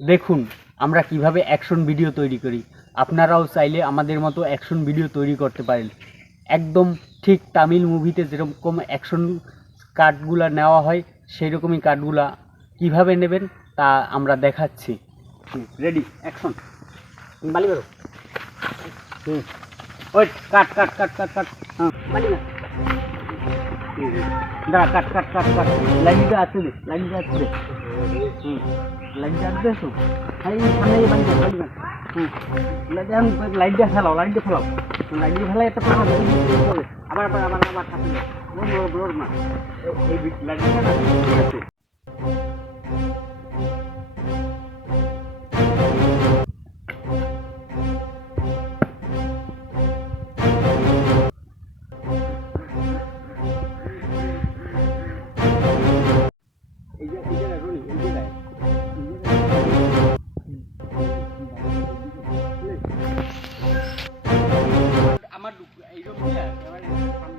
দেখুন, আমরা কীভাবে অ্যাকশন ভিডিও তৈরি করি। আপনারাও চাইলে আমাদের মতো অ্যাকশন ভিডিও তৈরি করতে পারেন। একদম ঠিক তামিল মুভিতে যেরকম অ্যাকশন কার্ডগুলো নেওয়া হয় সেই রকমই কার্ডগুলা কীভাবে নেবেন তা আমরা দেখাচ্ছি। রেডি অ্যাকশন বালি বেরো হুম, ওই কাট কাট কাট কাট কাট হ্যাঁ দাঁড়া কাট কাট কাট কাট লাইনটা দে লাইনটা দে হুম লাইনটা আছে তো এই সামনে বালি বালি হুম লাইনটা দিয়ে ফেলাও লাইনটা ফেলাও লাইনটা ফেলাই একটা পানা আবার আবার আবার আবার থাকে রোড রোড রোড না এই লাইনটা 哎，一个没得。